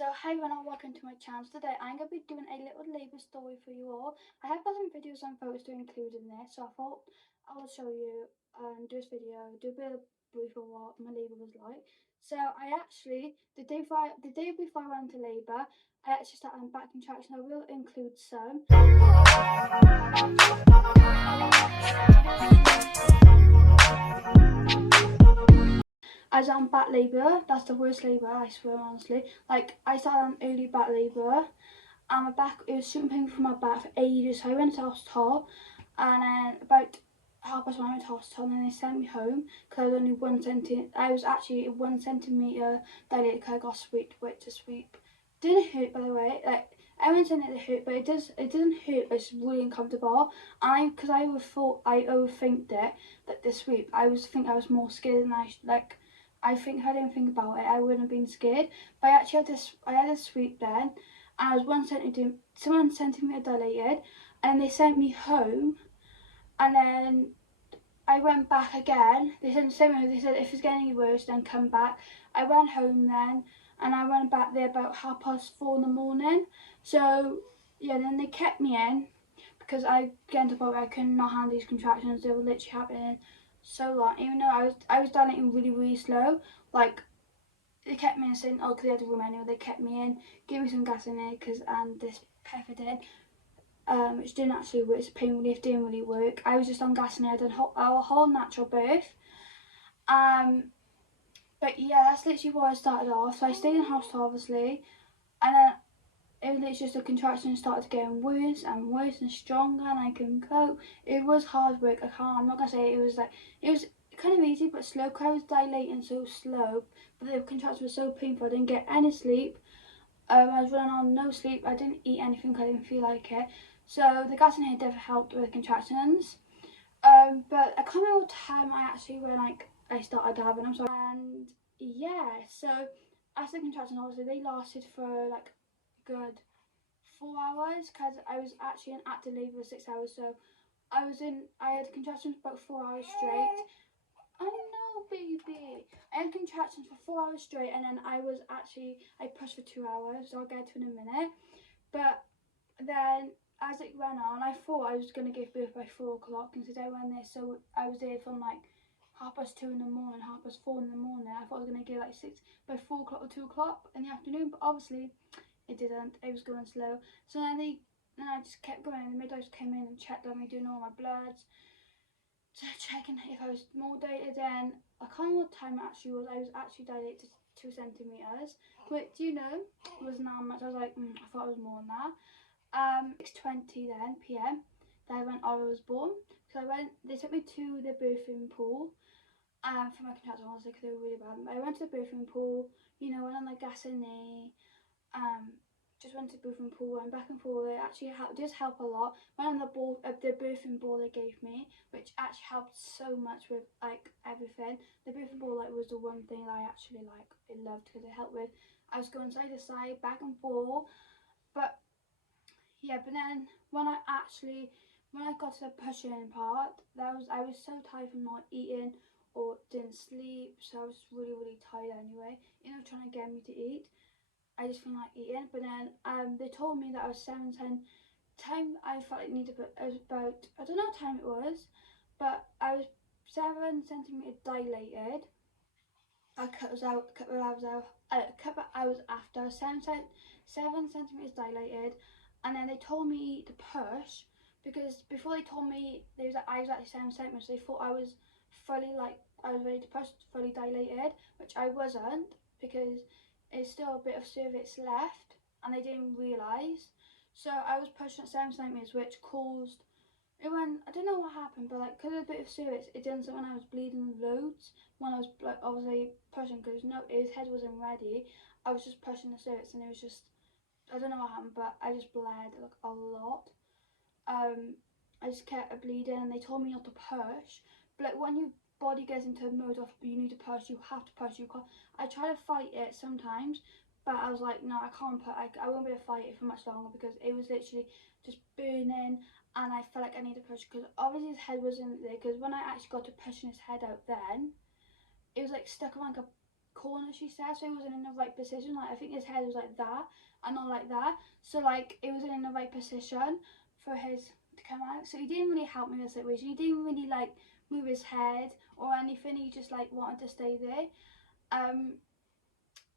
So hi everyone and welcome to my channel. Today I'm going to be doing a little labour story for you all. I have got some videos and photos to include in this, so I thought I will show you and do this video, do a bit of brief of what my labour was like. So I actually, the day before I went to labour, I actually started on back contraction. I will include some. I was on back labour. That's the worst labour, I swear honestly. Like I started on early back labour. And my back, it was super painful for my back for ages. So I went to hospital, and then about 1:30 I went to hospital, and then they sent me home because I was only 1 centimetre. I was actually 1 centimetre dilated because I got sweep to sweep. Didn't hurt, by the way. Like everyone said it hurt, but it does. It doesn't hurt, but it's really uncomfortable. And because I overthinked it, that the sweep. I was more scared than I think if I didn't think about it, I wouldn't have been scared. But I actually had this. I had a sweep then. I was 1 centimetre dilated, and they sent me home, and then I went back again. They said the same way. They said if it's getting any worse, then come back. I went home then, and I went back there about 4:30 in the morning. So yeah, then they kept me in because I get to the point where I could not handle these contractions. They were literally happening so long, even though I was dilating really slow. Like they kept me in saying, oh, because they had a room anyway, they kept me in, gave me some gas in there, and this pethidine, which didn't actually work, it's pain relief, didn't really work. I was just on gas in there, I did a whole natural birth. But yeah, that's literally where I started off. So I stayed in hospital, obviously, and then it was literally just the contractions started getting worse and worse and stronger, and I couldn't cope. It was hard work, I'm not gonna say it was kind of easy but slow because I was dilating so slow, but the contractions were so painful. I didn't get any sleep. I was running on no sleep. I didn't eat anything because I didn't feel like it. So the gas in here definitely helped with the contractions. But I can't remember what time I actually I started having them. So and yeah, so after the contractions, obviously they lasted for like good 4 hours because I was actually in active labour for 6 hours. So I had contractions for about 4 hours straight. I know, baby. I had contractions for 4 hours straight, and then I pushed for 2 hours, so I'll get to in a minute. But then as it went on, I thought I was going to give birth by 4 o'clock, and I went there, so I was there from like 2:30 in the morning, 4:30 in the morning. I thought I was going to give like 4 o'clock or 2 o'clock in the afternoon, but obviously it didn't. It was going slow. So then I just kept going, and the midwives came in and checked on me, doing all my bloods, checking if I was more dilated. Then I can't remember what time it actually was. I was actually dilated to 2 centimeters, which was not much. I was like, I thought it was more than that. 6:20 then p.m. Then I went. I was born. So I went. They took me to the birthing pool. For my contractions, honestly, because they were really bad. I went to the birthing pool. Went on the gas in there. Just went to the birthing pool, went back and forth. It actually does help a lot. Went on the birthing ball they gave me, which actually helped so much with like everything. The birthing ball was the one thing that I actually loved because it helped with. I was going side to side, back and forth. But yeah, but then when I got to the pushing part, I was so tired from not eating or didn't sleep, so I was really tired anyway. Trying to get me to eat. I just feel like eating. But then they told me that I was 7:10. Time I felt like needed, but it was about, I don't know what time it was, but I was 7 centimeters dilated. A couple of hours after, 7 centimeters dilated, and then they told me to push because before they told me I was actually 7 centimeters. So they thought I was ready to push, fully dilated, which I wasn't because there's still a bit of cervix left, and they didn't realise. So I was pushing at 7 centimeters, which caused it went. I don't know what happened, but like because of a bit of cervix, it did something when I was bleeding loads. When I was like obviously pushing because his head wasn't ready. I was just pushing the cervix, and it was just, I don't know what happened, but I just bled like a lot. Um, I just kept bleeding, and they told me not to push. But like when your body gets into a mode of you need to push, you have to push. You can't. I try to fight it sometimes, but I was like, no, I can't put. I won't be able to fight it for much longer because it was literally just burning, and I felt like I needed to push because obviously his head wasn't there. Because when I actually got to pushing his head out, then it was like stuck on like a corner, she said, so he wasn't in the right position. Like I think his head was like that and not like that, so like it wasn't in the right position for his to come out. So he didn't really help me with the situation. He didn't really like move his head or anything. He just like wanted to stay there.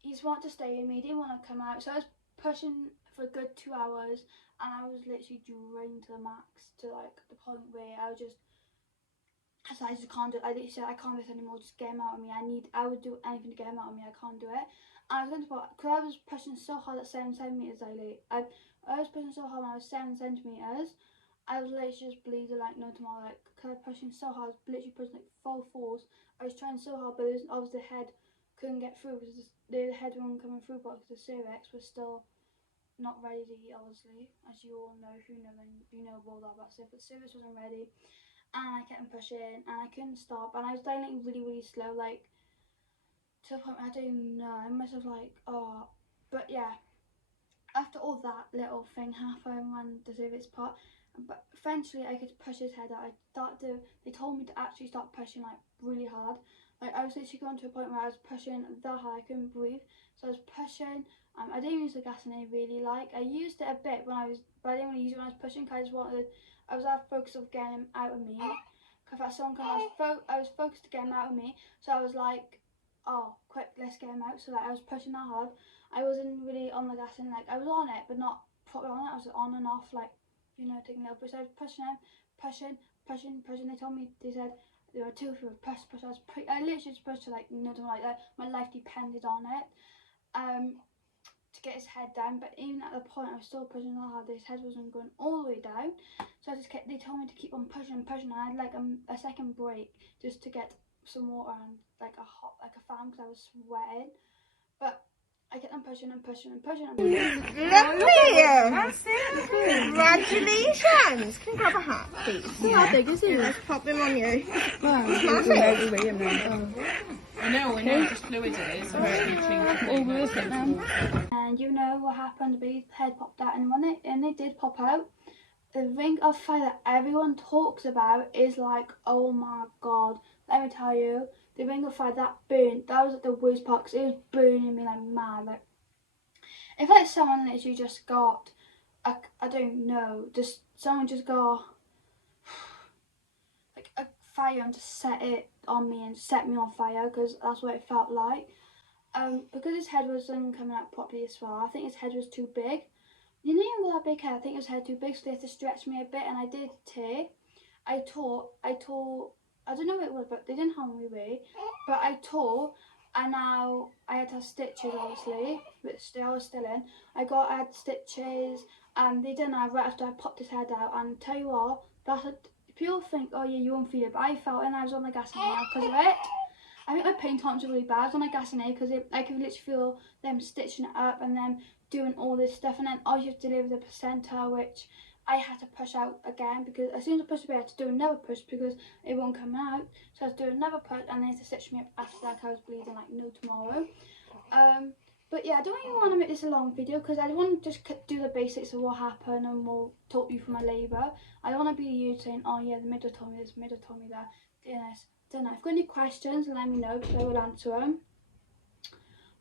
He just wanted to stay in me. He didn't want to come out. So I was pushing for a good 2 hours, and I was literally drained to the max, to like the point where I was just, I just can't do it. I literally said, I can't do this anymore. Just get him out of me. I would do anything to get him out of me. I can't do it. And I was going to put, because I was pushing so hard at 7 centimeters. I was pushing so hard when I was 7 centimeters. I was literally just bleeding like no tomorrow. Like, because I was pushing so hard, I was literally pushing like full force. I was trying so hard, but there's obviously the head couldn't get through because the head wasn't coming through, but the cervix was still not ready, obviously, as you all know. If you know, then you know all that about cervix. The cervix wasn't ready, and I kept pushing, and I couldn't stop, and I was dilating really, really slow, like to the point where I don't even know. I must have like, oh, but yeah. After all that little thing happened when the cervix part, but eventually I could push his head out. They told me to actually start pushing like really hard. Like I was literally going to a point where I was pushing that hard I couldn't breathe. So I was pushing. I didn't use the gas in really. Like I used it a bit when I was, but I didn't really use it when I was pushing because I was out focused of getting him out of me. Because that song, I was focused to get him out of me. So I was like, oh, quick, let's get him out. So like I was pushing that hard. I wasn't really on the gas, and like I was on it, but not properly on it. I was on and off, like, you know, taking little push. I was pushing him, pushing. They said there were 2 of them, push. I literally just pushed to like nothing like that. My life depended on it. To get his head down, but even at the point I was still pushing that hard, his head wasn't going all the way down. So I just kept. They told me to keep on pushing. And I had like a second break just to get some water and like a fan because I was sweating. But I kept on pushing. Lovely! Congratulations! Can you grab a hat, please? How big is it? Let's pop them on you. Wow. I know, just fluid it is. All worth it now. And you know what happened? The baby's head popped out, and when it did pop out, the ring of fire that everyone talks about is like, oh my god. Let me tell you, the ring of fire that burned, that was like the worst part because it was burning me like mad. Like, it felt like someone literally just got, I don't know, just someone just got like a fire and just set it on me and set me on fire, because that's what it felt like. Because his head wasn't coming out properly as well. I think his head was too big. You didn't even got that big head. I think his head too big, so they had to stretch me a bit, and I did tear. I tore. I don't know what it was, but they didn't harm me really. But I tore, and now I had to have stitches, obviously, which I was still in. I had stitches, and they didn't have right after I popped his head out. And tell you what, people think, oh yeah, you won't feel it, but I felt it, and I was on the gas now because of it. I think my pain tolerance was really bad. I was on the gas because I could literally feel them stitching it up and then doing all this stuff, and then you have to deliver the placenta, which I had to push out again, because as soon as I pushed it, I had to do another push because it won't come out. So I had to do another push, and they had to stitch me up after that. I was bleeding like no tomorrow. But yeah, I don't even want to make this a long video because I want to just do the basics of what happened and we'll talk you through my labour. I don't want to be you saying, oh yeah, the midwife told me this, the midwife told me that. Don't know. If you've got any questions, let me know because I will answer them.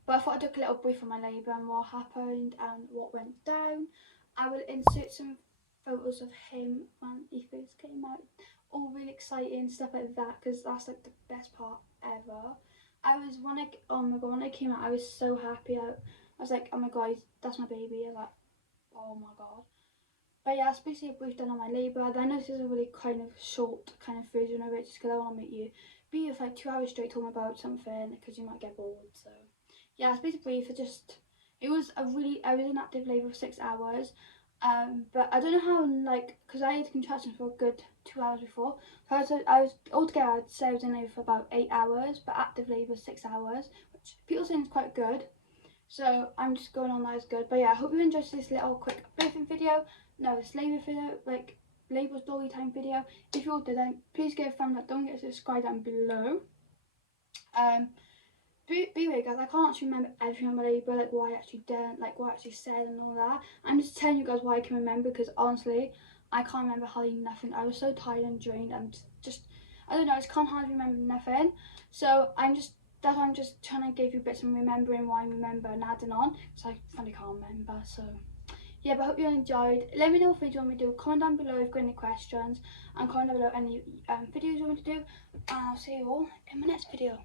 But I thought I'd do a little brief on my labour and what happened and what went down. I will insert some photos of him when he first came out. All really exciting, stuff like that, because that's like the best part ever. Oh my god, when it came out, I was so happy. I was like, oh my god, that's my baby. I was like, oh my god. But yeah, that's basically a brief done on my labour. I know this is a really kind of short kind of version of it, just because I want to make you be here for like 2 hours straight talking about something, because you might get bored. So yeah, it's basically brief. I was in active labour for 6 hours. But I don't know how, like, because I had contractions for a good 2 hours before. So I was altogether, I'd say I was in labour for about 8 hours, but active labour 6 hours, which people think is quite good. So I'm just going on that as good. But yeah, I hope you enjoyed this little quick birthing video. No, this labour video, like labour story time video. If you all did, then please give a thumbs up. Don't forget to subscribe down below. Be right, guys, I can't actually remember everything on my labour, like what I actually did, like what I actually said and all that. I'm just telling you guys what I can remember, because honestly, I can't remember hardly nothing. I was so tired and drained and just, I don't know, I just can't hardly remember nothing. So I'm just that's why I'm just trying to give you bits and remembering why I remember and adding on, because I finally can't remember. So yeah, but I hope you enjoyed. Let me know what video you want me to do. Comment down below if you've got any questions, and comment down below any videos you want me to do, and I'll see you all in my next video.